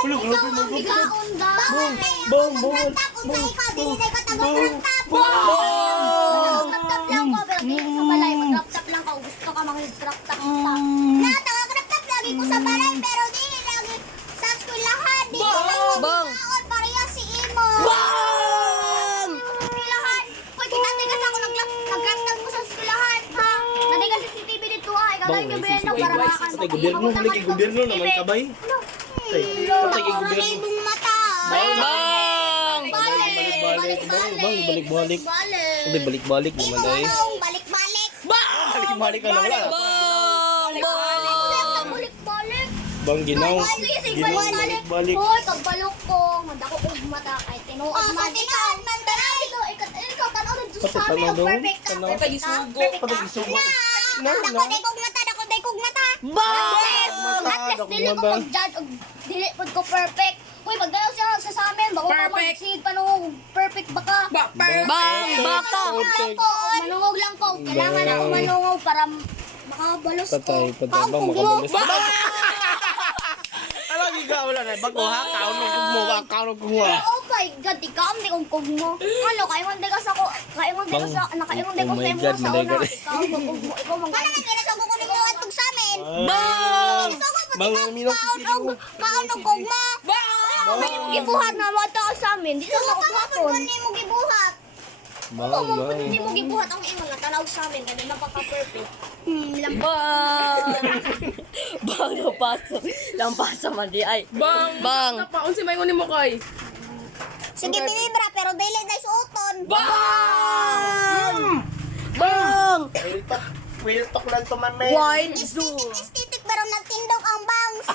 Ulo, grabe mo. Bigaon daw. Bong. Mag-tap lang ko, pero di sa balay. Mag-tap lang ko. Gusto ka mag-tap pa. Nakaka-tap lagi ko sa balay, pero di lagi sa eskwelahan. Di ko lang Bong. bigaon. Pareha si Imo. Bang! Eskwelahan. Hoy, kita-tigas ako nag-tap ko sa eskwelahan. Ha? Nadigas sa CCTV dito ha. Ikaw lang yung bilhin para makan. Patay gobyerno, balik kay gobyerno naman kabay. Patay kay gobyerno. Ibong mata. Bang! Balik-balik. Patay balik-balik naman ay. Balik-balik. Balik-balik ka na wala. Bang! Bang! Balik-balik. Bang ginaw. Ginaw balik-balik. Hoy, pagbalok ko, mandako og mata kay tinuod man. Ikaw tanaw na sa Patay amin, tanaw daw. perfect ka. Tanaw. Perfect ka. Patay isugo. Dako day kog mata, dako day kog mata. Bang! At least dili ko mag-judge og dili pud ko perfect. Hoy, pagdayo siya sa amin, bago ka mag-sig pa nung perfect baka. Bang! Baka! Manungog lang ko. Kailangan ako manungog para makabalos ko. Patay bang makabalos. Ala giga wala na bago ha kaon mo kumuha. Oh my God, ikaw ang di kong kugmo. Ano, kaingon di ka sa ko, kaingon di ko sa, nakaingon di ko sa imo sa una. Ikaw ang kugmo, ikaw mang gani. Ano na sa ko ninyo atog sa amin? Bang! Bang minok Kaon og kugmo. May gibuhat na mo to sa amin. Di sa ko buhaton. Ni mo gibuhat. Oo, mo ni mo gibuhat ang imo nga tanaw sa amin kay napaka-perfect. Bang! Lampaso man di ay. Bang! Bang! Napaon si Mayngon ni mo kay. Sige, pinibra, pero dili na suoton. Bang! Bang! Will talk lang to man may. Wine zoo! Estetik, pero nagtindog ang bangs.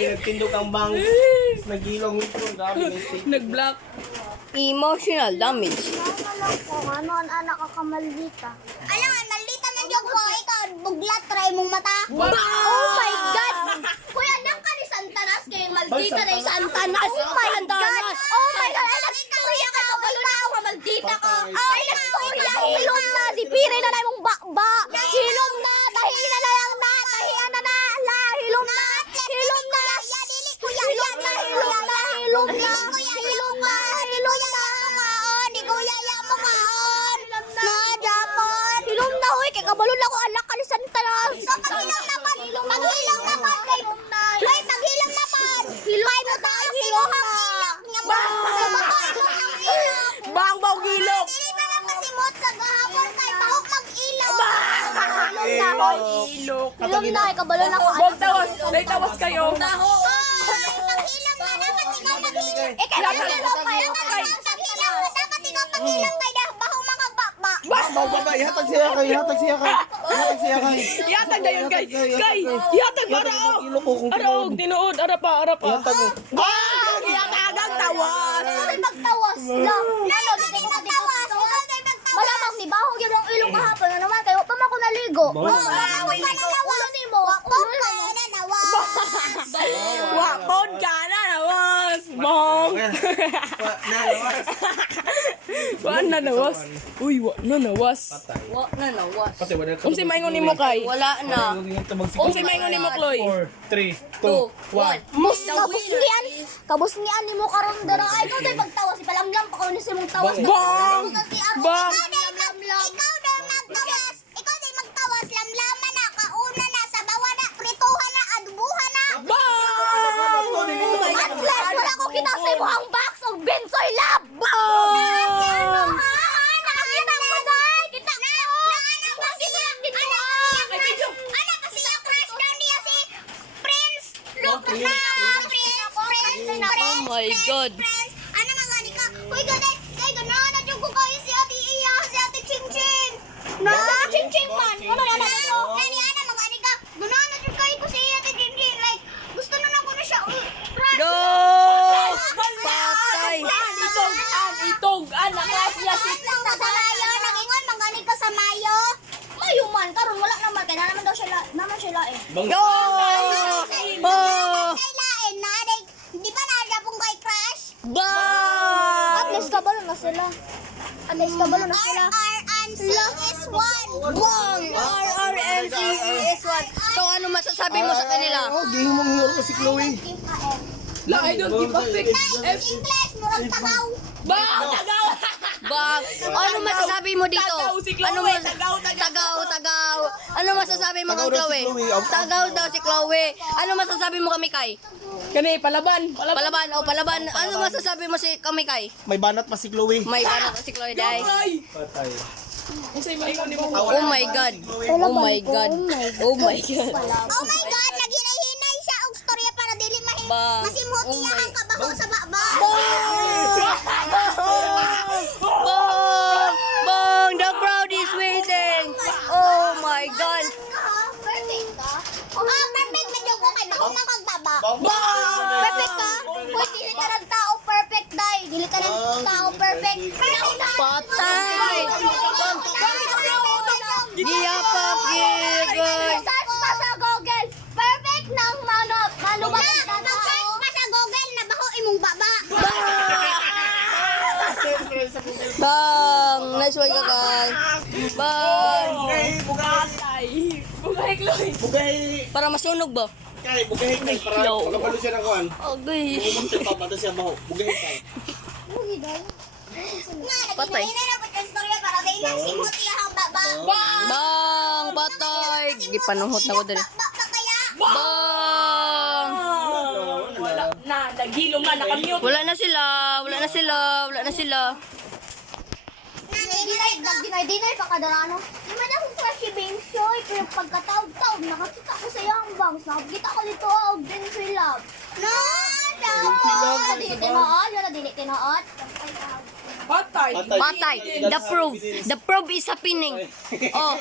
Binagtindog ang bang. Nagilong ito. Grabe ng stick. Nag-block. Emotional damage. Ano ang anak ka kamaldita? Alangan, maldita man yung ko. Ikaw, buglat, try mong mata. Oh my God! Kuya, anak ka ni Santanas kayo maldita na yung Santanas. Oh my God! Oh my God! Ay, nagstorya ka. Kabalo na ako, maldita ka. Ay, nagstorya. Hilom na. Si Pire na na yung bakba. Hilom na. Tahi na na lang na. Tahian na na. Hilom na. Hilom na. Hilom na. Hilom na. Hilom na. Hilom na. Hilom na. Di ko yaya mo kaon. Na, Japon. Hilom na, huy. Kaya kabalo na ko anak ka ni Santanas. Paghilang na pa. Paghilang na pa. Hoy, paghilang na pa. Hilom na. Hilom na. Bang! Bang! Gilok! Dili na lang kasimot sa gahapon kay bahok mag-ilaw. Ilok! Hilom na, kay kabalo na ko Huwag anak. tawas. May tawas kayo. Paghilang na, dapat ikaw paghilang. Kaya paghilang pa. Dapat ikaw paghilang kay baho mga bakba. Baba, ihatag siya kay. Yatag na yun kay. Kay! Yatag ba raog? Araog, tinuod. Ara pa. Ihatag mo. Bang! Yatagang tawas! Sorry, magtawas lang. Lalo, di ko magtawas. Malamang si Baho yun ang ilong kahapon na naman. Kaya pa ako naligo. Ulo ni mo. Wapon ka na nawas! Bang! Wala na nawas. Uy, wala na nawas. Wa na nawas. Patay wala Kung si Mayngon ni mo kay. Wala na. Kung si Mayngon ni mo, Chloe. 4, 3, 2, 1. Kabusngian ni mo karon dara ay ikaw day pagtawas si palamlam pa ko ni simong tawas. Bang! Bang! Ikaw day magtawas. Ikaw day magtawas lamlaman na kauna na sa bawa na prituhan na adubuhan na. Bang! At least wala ko kita sa imong box of Bensoy Lab. Bang! Nakakita mo dai. Kita na. Anak kasi siya dito. Anak kasi siya crush daw niya si Prince. Look na. Oh my God. Friends, ano mga ni ka? Uy, gaday, ganahan na yung kayo si Ate Iya, si Ate Ching Ching. Na? Si Ate Ching Ching man. Ano na ito? Kani ana mga ni ka? Ganahan na yung kayo ko si Ate Ching Ching. Like, gusto na ko na siya. Go! Patay! Itog-an. Nakasya si... Sa Mayo, nagingon mga ni ka sa Mayo. Mayo man, karon wala naman. Kaya naman daw siya, naman siya lain. Go! Oh! Lain na, di ba na pong kay crush? Bang! At least kabalo na sila. At least kabalo na sila. RRMCS1. Bang! RRMCS1. So, ano masasabi mo sa kanila? Oh, gihimo mong hero ko si Chloe. La, I don't give a fuck. English, murag tagaw. Bang! Tagaw! Bang! Ano masasabi mo dito? Tagaw si Chloe, Ano tagaw. Ano masasabi mo kay Tagaw daw si Chloe? Chloe. Tagaw daw si Chloe. Ano masasabi mo kami kay? Kani, palaban. Palaban. Ano masasabi mo si kami kay? May banat pa si Chloe. May ano si Chloe dai. Ay! Patay. Ang sa'yo mo ni mo. Oh my God. Oh my God. Oh my God. Oh my God, naghinay-hinay siya og storya para dili Bang. masimot Oh niya my- ang kabaho sa baba. Bang! The crowd is waiting. Oh my God. Perfect ka? Perfect medyo ko kay bago man kag baba. Bang! Perfect ka? Kung dili ka ng tao perfect dai. Dili ka ng tao perfect. Patay. Giyapak guys. Search pa sa Google. Perfect ng manok. Malubak na search pa sa Google na baho imong baba. Bang! Nice one ka guys. Bang! Bugay. Bugay, Chloe. Bugay. Para masunog ba? Kay, bugay kay. Para makabalo siya ng kuhan. Okay. Pumunta pa, pata siya baho. Bugay kay. Patay. Hindi na po yung storya para dili na simot niya ang baba. Bang! Patay! Gipanuhot na ko dali. Baba kaya. Bang! Wala na. Nagilom na. Nakamute. Wala na sila. Dinay pa kadarano. Di man akong crush si Bensoy, pero pagkataog-taog, nakakita ko sa iyang bangs. Nakakita ko dito og Bensoy Love. No! Dapat! Dili tinood, wala dili tinood. Patay. Patay. The proof is happening. Oh,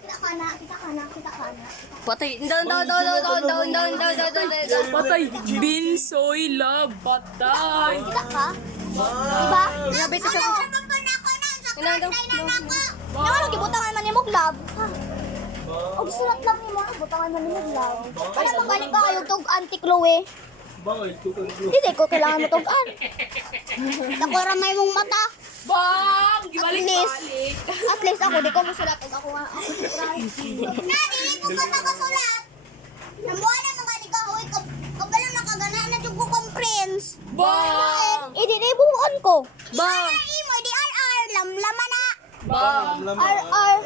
Kita ka na. patay. Down. Patay. Binsoy love. Patay. Kita ka? Diba? Grabe sa Ano? sabi. Ano pa na ako na? Sa Ilan daw? kwartay na nako. Ano gibutangan man nimo love? O gisulat lang nimo, butangan man nimo love. Para magbalik ka kayo tog Auntie Chloe. Bangay, tukang Chloe. Hindi ko kailangan mo tugan. Nakura may mong mata. Bang! At Gibalik-balik. least ako, di ko musulat. Ako nga. Na, dili ko ka nakasulat. Namuha na mga nikahoy. Kabalang nakagana na yung ko conference. Bang! Eh, di na ibuhuan ko. Bang! Imo, di RR. Lamlama na. Bang! RR.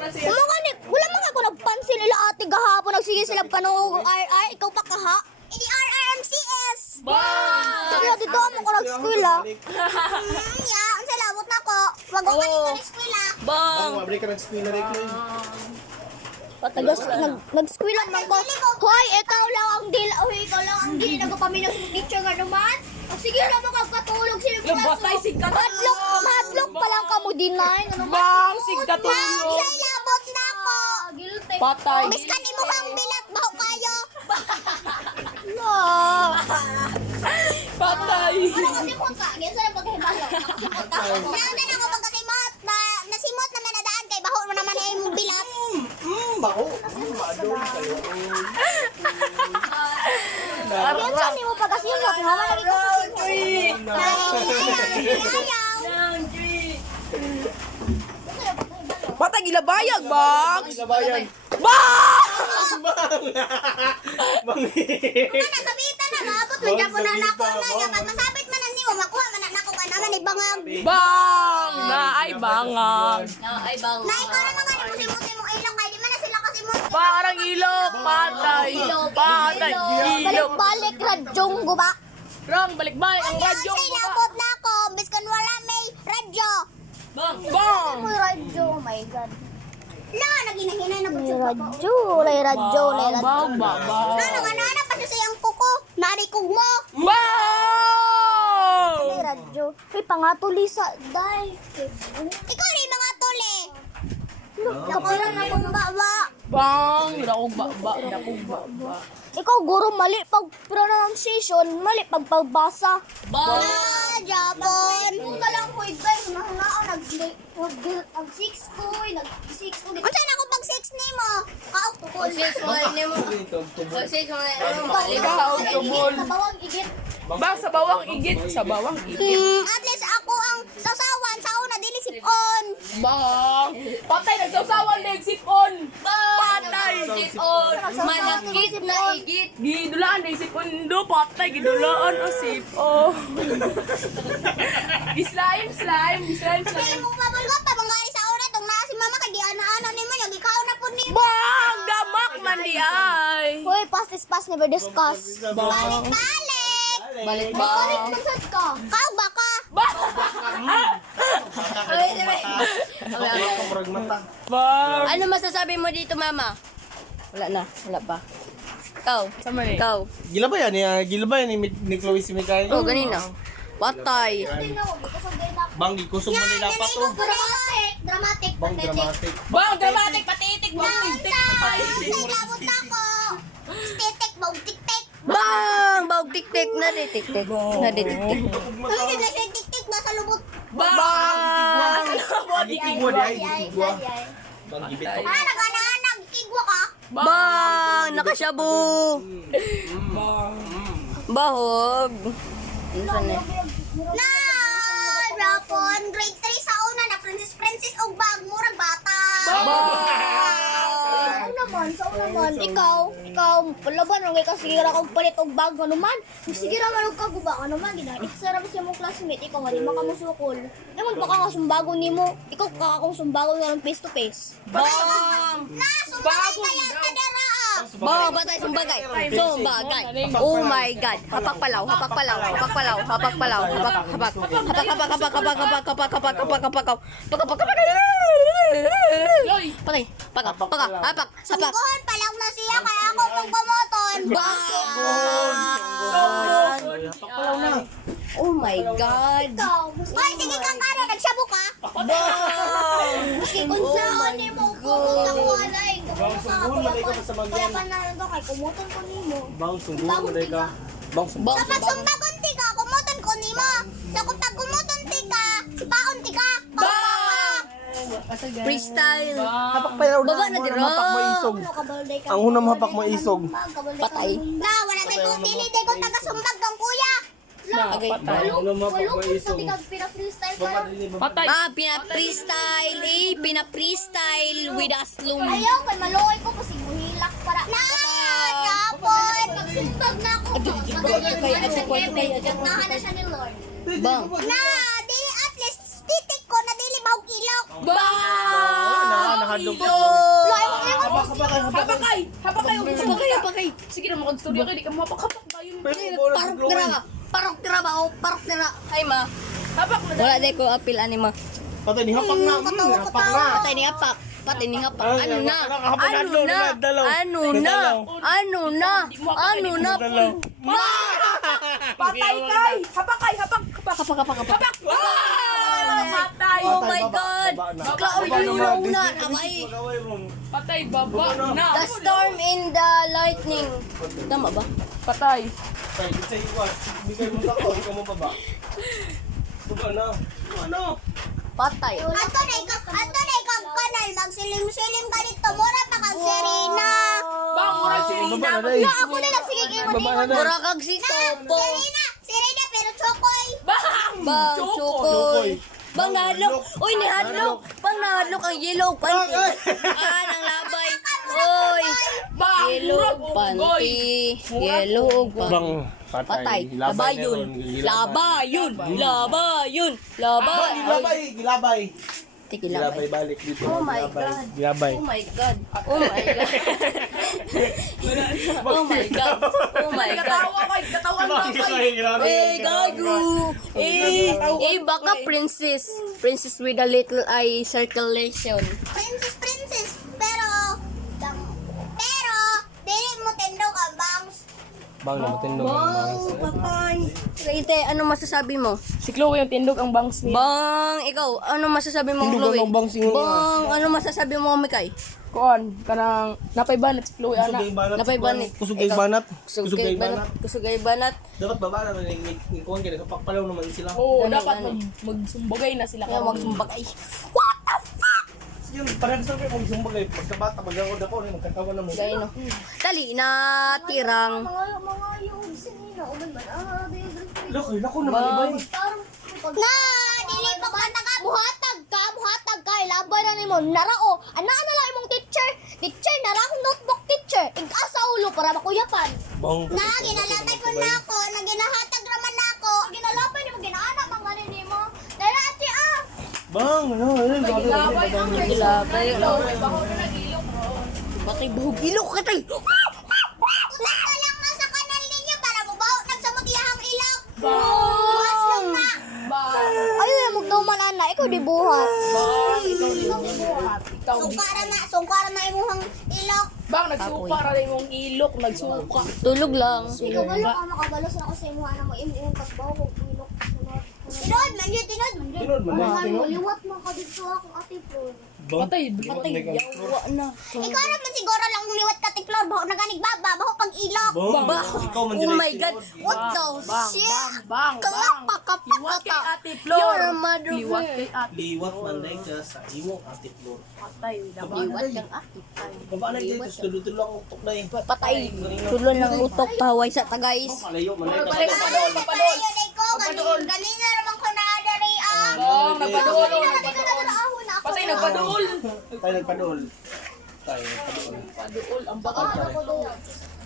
Wala mga ako nagpansin nila ate gahapon. Nagsige sila panog RR. Ikaw pa kaha. Eh, di RRMCS. Bang! Kaya dito mo ko nag-skwila. Ya, ang salabot na ko. Wag ko kanito nag-skwila. Bang! Mabalik ka ng school na rin, Chloe. Nag-skwila man ko. Hoy, ikaw lang ang dila. Hoy, ikaw lang ang dili. Nagpaminaw sa picture nga naman. O sige na makakatulog si Labatay, sigkat. Madlock pa lang ka mo dinay. Ano ba? Bang! Sigkatulog. Sa labot na ko. Guilty. Patay. Miskan imo kang bilat. Baho kayo. No. Patay. Ano kasi mo ka? Ganyan sa'yo paghibalo. Nandan ako pagkasimot. Nasimot naman na daan kay baho mo naman na yung bilat. Baho. Badong kayo. Yan saan mo pagkasimot. Nga man lagi ko ayaw. Patay, gilabayag, bang! Labayan. Bang! Kana sabitan na maabot man gyapon na nako na nya pag masabit man nimo makuha man na nako ka naman ibangag. Bang! Na ay bangang. Ay, bang! Nay ko na mga ni musi mo ilang kay di man na sila kasi mo. Parang ilok. Patay. Patay. Ilok. Balik radyong guba. Rang, balik-balik ang Ang radyo. say labot na ako biskan wala may radyo. Bang! Bang! May radyo, oh my god. La, naginahinay na po siya. May radyo. Bang, bang, bang. Ano nga na pa siya sa iyang kuko. Narikog mo. Bang! May radyo. May pangatuli sa day. Ikaw rin mga tuli. Kapalan na kong baba. Bang! Dakong baba. Dakong baba. Ikaw guro mali pag pronunciation, mali pag pagbasa. Bang! Ah, Japon. Puta lang ko guys, mahanaan nag-6 ko, nag-6 ko. Unsan ako pag 6 nimo? Kaok tukol. Ikaw, tubol. Sa bawang igit. Bang, sa bawang igit. Sa bawang igit. At least ako ang sasawan sa una dili sipon. Bang! Patay, nagsawsawan na sipon! Patay! Sipon! Malakit na igit! Gidulaan na sipon do, patay, gidulaan o sipon. Slime. Kaya mo pabulgot, pabanggali sa una, itong naa si mama, kaya di ana-ana ni mo, yung ikaw na po ni mo. Bang! Damak man di ay! Hoy, pastis-pas never discuss. Balik-balik! Balik ba? Balik magsad ka. Kau ba ka? Bang! Ano masasabi mo dito, mama? Wala pa. Ikaw. Sama ni. Ikaw. Gila ba yan? Gila ba yan ni Chloe si Mikay? Oh, ganina. Patay. Bang, ikusog mo nila pa to. Dramatic. Bang, dramatic. Bang! Dramatic! Patitik! Bang! Titik! Nagabot ako. Stitik, bawag tik-tik. Bang! Bawag tik-tik. Naditik-tik. Naditik-tik. Ano yung nasa tik-tik, nasa lubot. Bang! Hindi kigwa di ay, hindi kigwa. Bang, gibit ako. Nag-ana-anag, kigwa ka. Bang! Nakasyabu! Bahog. Insan eh. Na, Rapon, grade 3 sa una na princess og bag, murag bata. Sa una man, ikaw, palaban ang ikaw sige ra kog palit og bag ano man. Sige ra man og kaguba ano man gina. Isa ra siya mong classmate, ikaw nga di makamusukol. Naman baka ka sumbagon nimo, ikaw ka akong sumbagon nga face to face. Bang! Na, sumbagon kaya ka dara. Bang! Batay sumbagay. Sumbagay. Oh my God. Hapak-palaw. Patay. Hapak. Sunggohon pa lang na siya kaya ako mong bumoton. Bang! Pakpalaw na. Oh my God. Hoy, sige kang kano, nagsabo ka? Maski kung saan ni mo, pumunta ko alay. Kaya ka na lang kay kumuton ko ni mo. Bang, sungguhan mo na ka. Bang, sungguhan. Sa pagsumbagon ti ka, kumuton ko ni mo. Sa kung tagkumuton ti ka, sipaon ti ka. Freestyle. Hapakpalaw na. Baba na dira. Hapak mo isog. Ang unang hapak mo isog. Patay. Na, wala tayo kung dili, di ko taga-sumbag kang kuya. Okay. Ang unang hapak mo isog. Pina-freestyle ka lang. Patay! Pina-freestyle Pina-freestyle with a slum. Ayaw, kay maluoy ko kasi buhilak para. Na, yapon, magsumbag na ako. Nahan na siya ni Lord. Bang. Na, dili at least, titik ko na dili mahog ilok. Nakadog. Hapakay! Sige na, makag-story ka, di ka mapakhapag ba yun? Parok tira ba? Ay ma. Hapak na Wala day ko apil ani ma. Patay ni hapak na. Hapak na. Patay ni hapak. Ay, Ano na? nakakapag na, dalaw. Patay kay! Hapakay! Hapak! Patay! Oh my God! Klaoy una namay. Patay! Baba na! The storm in the lightning. Tama ba? Patay! Patay, sa iwan. Bigay mo sa ko, ikaw mo pa ba? Buka na. Ano? Patay. Ato na ikaw kanal, magsilim-silim ka dito. Mura pa kang Serena. Bang! Murag si Rina! Na, ako na lang, sige kayo mag-iwan. Mura kag si Topo. Serena, pero chokoy. Bang! Bang Chokoy. chokoy. Bang nahadlok. Uy, nahadlok. Bang nahadlok ang yellow panty. Nang labay. Uy. Bang! Yellow Murag unggoy! panty. Yellow panty. Bang, Patay. Labayon. Labayon. Gilabay. Tiki Gilabay, labay. balik dito. Oh my God. Gilabay. Oh my God. Oh my God. Oh my God. Oh my God. Katawa kay! Katawan ka kay! Gago. Baka princess. Princess with a little eye circulation. Princess. Pero, dili mo tendo ka, bangs. Bang, namatindog ang mga Patay. Ite, ano masasabi mo? Si Chloe yung tindog ang bangs niya. Bang, ikaw, ano masasabi mo, Tindugan Chloe? ng bang singon Bang, ano masasabi mo, Mikay? Kuan, kanang napay banat si Chloe ana. Napay banat. Kusog kay banat. Kusugay banat. Dapat baba na ni kuwan kay kapakpalaw naman sila. Oo, Gani, dapat gani. magsumbagay na sila. Kaya magsumbag ay. Yun, parang sa kayo magsumbag ay pagkabata magkakod ako magkatawa na mo. Gay no. Dali na tirang. Mga yung sinina, o man, Lako naman iba. Na, dili pa ka nakabuhatag ka, hatag kay labay na nimo narao. Ana lang imong teacher. Teacher nara akong notebook teacher. Ig-asa ulo para makuyapan. Bang. Na ginalatay ko na ako, na ginahatag raman na ako. Ginalapay nimo ginaanak man ganin nimo. Dala ati ah. Bang, ano? Labay ang Gilabay. Labay bako na nag-ilok. Bakit buhog ilok ka tayo? Ulan ka lang na sa kanal ninyo para mubaw nagsamot iyahang ilaw. Bang. Bukas lang na. Bang. Ayun, magduman ana, ikaw di buhat. Bang. Ikaw di buhat. Ikaw di. Sungkara na imuhang ilok. Bang, nagsuka ra rin mong ilok. Nagsuka. Tulog lang. Ikaw ba lang ka makabalos na ako sa imo ana mo imong pagbaw kog ilok. Tinod man yun, tinod. Tinod man, tinod. Liwat mo ka dito ako ate Flor. Bang. Patay, yawa na. Ikaw naman siguro lang liwat ka ate Flor, baho naganig baba, baho pag ilok. Bang. Ikaw man Oh my God. What the Bang, shit? bang, bang, Kalak bang. pa ka Liwat kay Ate Flor. You're a mother. Liwat kay Ate. Liwat man dahil ka sa imo, Ate Flor. Patay. Liwat kang ate. Baba na dito, tulo-tulo ang utok na eh. Patay. Tulon ng utok paway sa tagays. Malayo, malayo. Balik ka padol, Sa padol. palayo day ko, ganina naman ko na adari ah. Bang, nagpaduol. Ahon ako. Patay, nagpaduol. Tayo nagpadool. Tayo nagpadool. Paduol, ang baka.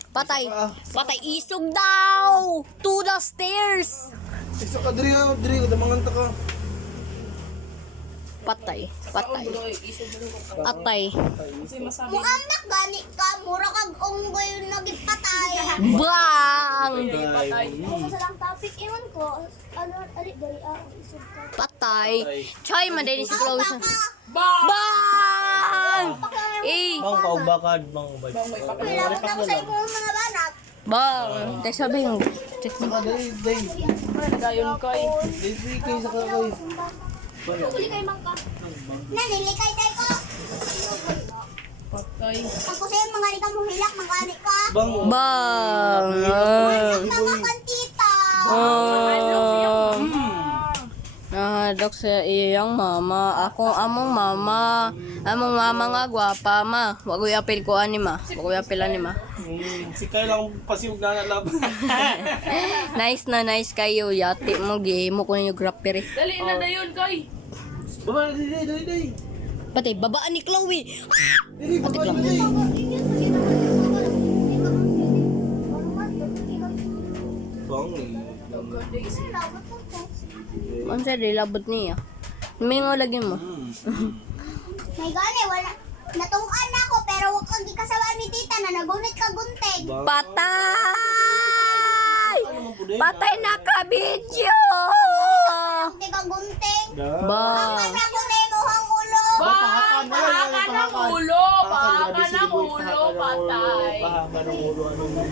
Patay. Patay. Isog daw. To the stairs. Isa ka, diri ka, damangan ta ka. Patay. Patay. Patay. Muanak gani ka, mura kag unggoy nagipatay. Bang! Ako sa lang topic, iwan ko. Ano, ali, dari ako, isog ka. Patay. Choy, madali si Close. Bang! Bang! Eh! Bang, kaubakad, bang, ubad. Lawat na ako sa imo mga banak. Bang! Tay sabi yung... Day, Nagayon kay. kayo sa kakay. Huli kay mangka. Nanilikay tayo ko. Patay. Ako sa'yo, mga di ka muhilak, mga ka. Bang, Bang! Mga kantita. Nahadok sa iyang mama. Akong among mama. Among mama nga gwapa ma. Wag ko apil ko ani ma. Wag ko apil ani ma. si Kyle lang pasiwag na nalab. Nice na nice kayo. Yati mo game mo ko yung graffiti. Dali na dayon kay. Baba, day. Pati babaan ni Chloe. Dili, baba, day. Bang, Ano sa di labot niya? May nga lagyan mo. May gani, wala. Natungkan ako, pero wag kang di kasama ni tita na nagunit ka gunting. Patay! Patay na ka video! Di ka gunting. Bang! Ang ko na imuhang ulo. Bang! Baka ng ulo! Baka ng ulo! Patay! Pahaba ng ulo, ano mo.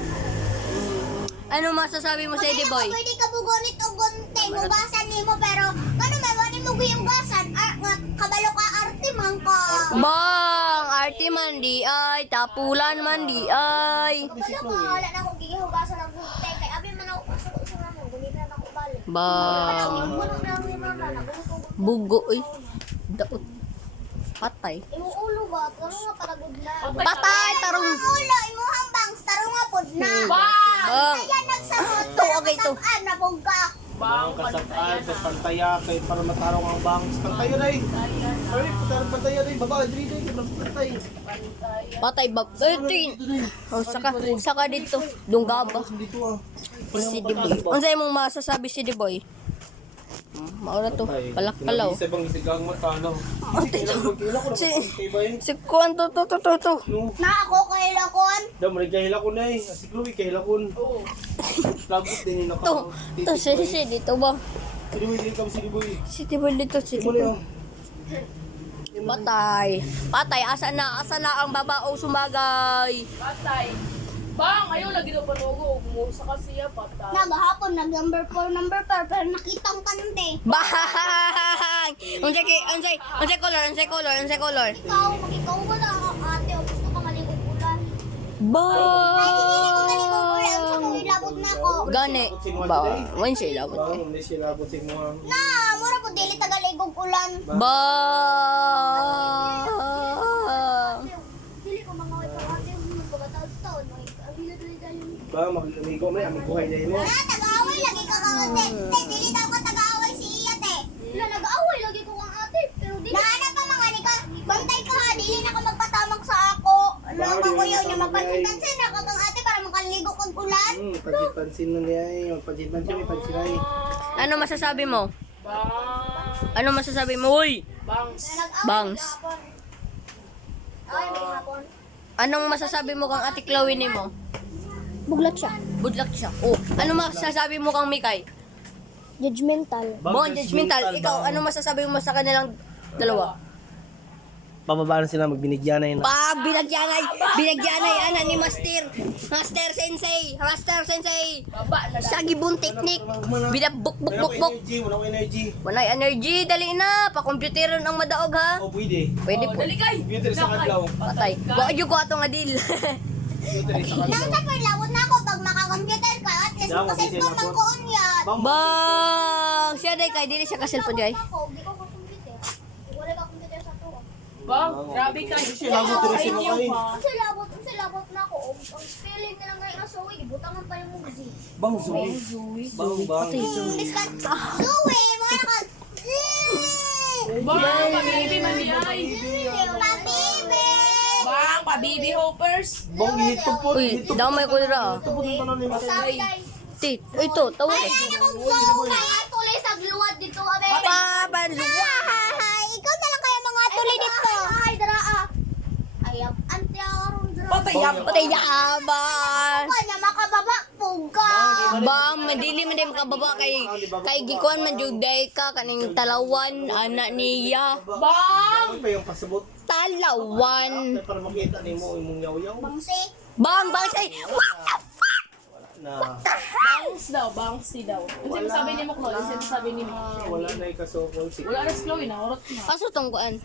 Ano masasabi mo sa Eddie Boy? Pwede ka bugunit o gunting, ugasan nimo pero kano may wani mo guyugasan? Nga kabalo ka arte man ka. Bang! Arti man di ay, tapulan man di ay. Kabalo ka, wala na akong gigihugasan ng gunting. Kay abi man ako pasok sa namo, gumitan ako balik. Bang! Puno na ang lima na, nagunit ko. Bugo eh. Daot. Patay. Imo ulo ba? Tarong nga paragod na. Patay! Tarong! Imo ulo, imuhang bangs, tarong nga pod na. Bang! Bang! Kaya nagsamot, Ito, okay to. kasabaan na pog ka. Bang, kasapaan, pantaya, kay para matarong ang bangs. Pantaya, day. Ay, pantaya, day. Baba, diri, day. Pantay. Patay ba? Oh, saka dito. Dunggaba. Dito, ah. Si Diboy. Ano sa'yo mong masasabi si Diboy? Maura to. Palak-palaw. Isa bang isigang matano. Si Kuan to. Na ako kay lakon. Daw, marig kahila ko na eh. Si Chloe, kahila ko. Labot din yung To. To si dito ba? Si Diboy, dito kami si Diboy. Si Diboy dito. Si Muli, Diboy. oh. Patay. Patay. Asa na ang babao sumagay. Patay! Bang! Ayaw lagi daw panugo. Kumusa ka siya, patay. Nagahapon, nag-number 4, pero nakita ko kanunti. Bang! Unsay color? Ikaw, mag-ikaw ko na ang ate, o gusto ka maligog ulan. Ay, hindi ko maligog ulan, sa kung ilabot na ako. Gani. Ba, wan siya labot eh. Hindi siya labot si mo. Na, mura po, dili tagaligog ulan. Bang! Dili ko mga way pang ate, magpagataon-taon, mag-abila-dili tayo. Ba, mag-amigo mo, aming buhay na mo. Na, tag-away lagi ka kang ate. Te, dili daw ka tag-away si iya, te. Na, nag-away lagi ko kang ate, pero dili. Na, Mga kukuyaw niya magpansin-pansin ako kang ate para makaligo kang ulan. Pansin na niya eh. Pansin-pansin, may pansin ay. Ano masasabi mo? Ano masasabi mo? Uy! Bangs. Ay, may hapon. Anong masasabi mo kang Ate Chloe ni mo? Buglat siya. Budlak siya. Oh, ano masasabi mo kang Mikay? Judgmental. Bon, judgmental. Ikaw, ano masasabi mo sa kanilang dalawa? Pababa na sila, magbinigyan na yun. Binagyanay, ana ni Master Sensei. Sagibong technique. Binabuk. Wala ko energy. Wanay energy, dali na. Pa-computeron ang madaog ha. O, pwede. Pwede po. Computer sa kadlaw. Patay. Wag yung ko atong adil. Computer sa kadlaw. Nang sa perlawon na ako pag makakomputer ka at least Daw, makaselfon kasi man ko yan. Bang! Siya day kay dili siya ka cellphone guys. Ako, di ko computer. Wala ka computer sa to. Bang, grabe ka. Labot rin sila kayo. Ang silabot na ako. Ang spelling na lang ngayon na suwi. Ibutangan pa yung muzi. Bang, Bang. English ka. Suwi! Mga naka... Bang, pabibi man di ay. Pabibi! Bang, pabibi hoppers. Bang, hito po. Uy, daw may kulira ah. Ito po ng tanong ni Masay. Sabi guys. Tit, ito, tawa. Ay, ay, akong suwi. Kaya tuloy sa gluwad dito kami. Papaluwa. Ikaw na lang kaya mga tuloy dito. Ay, dara ah. Ay, ante aron dara. Patay yaban. Kanya makababa puga. Bang, madili man din makababa kay gikuan man jud day ka kaning talawan anak niya. Bang! Ano pa yung pasabot? Talawan. Para makita ni mo yung yaw-yaw. Bangsi. Bang, say, what the fuck? Na Bangs daw, bangsi daw. Ano sabi ni mo, Chloe? Ano sabi ni mo? wala na yung kasokol. Sige. Wala na si Chloe, naurot na. Aso tong kuan?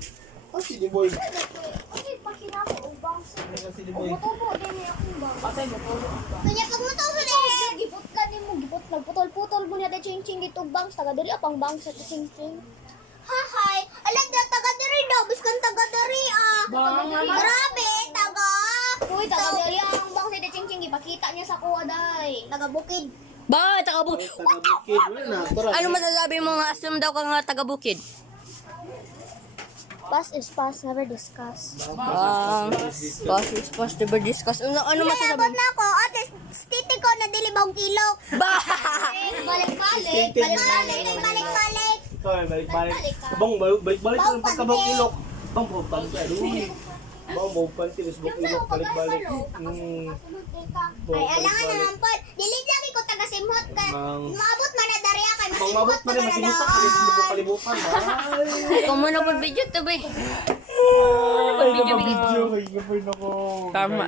Sige, boy. Ay, pakina ko og bangsi. Sige, boy. Mutubo din ni akong bangsi. Patay mo, Chloe. Kanya pag mutubo din. Gipot ka din mo, gipot nagputol-putol mo niya ching-ching dito bangs taga diri apang bangs sa ching-ching. Hahay, ala da taga diri daw, biskan taga diri ah. Grabe, taga. Uy, taga diri ang bangs ni ching-ching ipakita niya sa kuha day. Taga bukid. Ba, taga-bukid. Taga-bukid. Wala na. Tara. Ano masasabi mo nga assume daw ka nga taga-bukid? Past is past, never discuss. Bang, past never discuss. Ano masasabi Nilabot mo? na ako, at stiti ko na dili bang kilok. Ba! Balik-balik, balik-balik. Sorry, balik-balik. Bang, balik-balik Bang, yung pagkabang ilok. Bang, bang, bang, tilis bang ilok, balik-balik. Ay, alangan naman po. Dili lagi ko taga simhot ka. Maabot man na dariya kay Bang, mabot masimhot pa pa rin, na masimutan. daan. Tilis mo kalibutan. Bye. Ikaw muna po video to ba? Ay, video. Ay, gabay na ko. Tama.